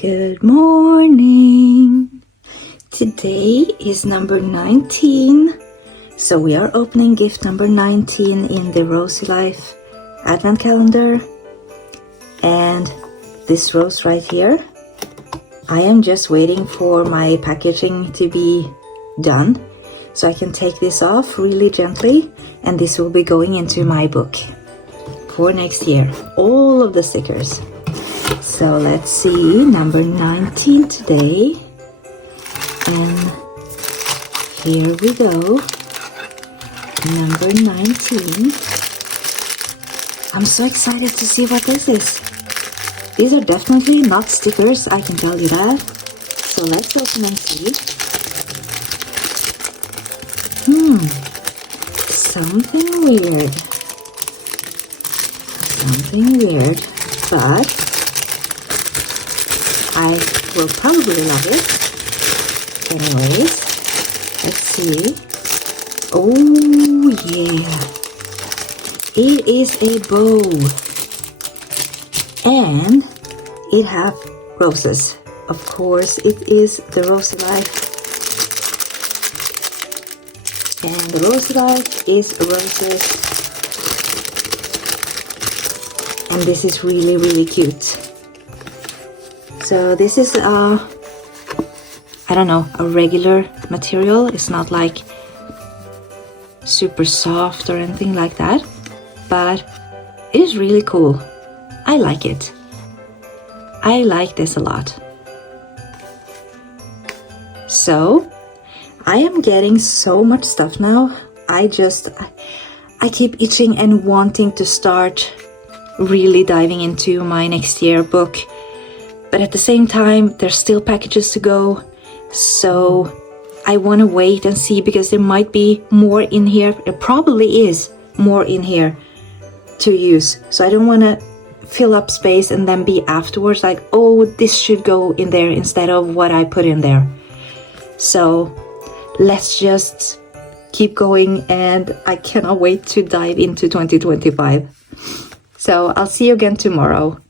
Good morning! Today is number 19, so we are opening gift number 19 in the Rosey Life Advent Calendar. And this rose right here, I am just waiting for my packaging to be done so I can take this off really gently, and this will be going into my book for next year, all of the stickers. So let's see, number 19 today, and here we go, number 19. I'm so excited to see what this is. These are definitely not stickers, I can tell you that. So let's open and see. Something weird, but I will probably love it. Anyways, let's see. Oh yeah, it is a bow, and it have roses. Of course, it is the Rosey Life, and the Rosey Life is roses, and this is really cute. So this is I don't know, a regular material. It's not like super soft or anything like that, but it is really cool. I like it. I like this a lot. So I am getting so much stuff now. I keep itching and wanting to start really diving into my next year book. But at the same time, there's still packages to go, so I want to wait and see, because there might be more in here. There probably is more in here to use, so I don't want to fill up space and then be afterwards like, oh, this should go in there instead of what I put in there. So let's just keep going, and I cannot wait to dive into 2025. So I'll see you again tomorrow.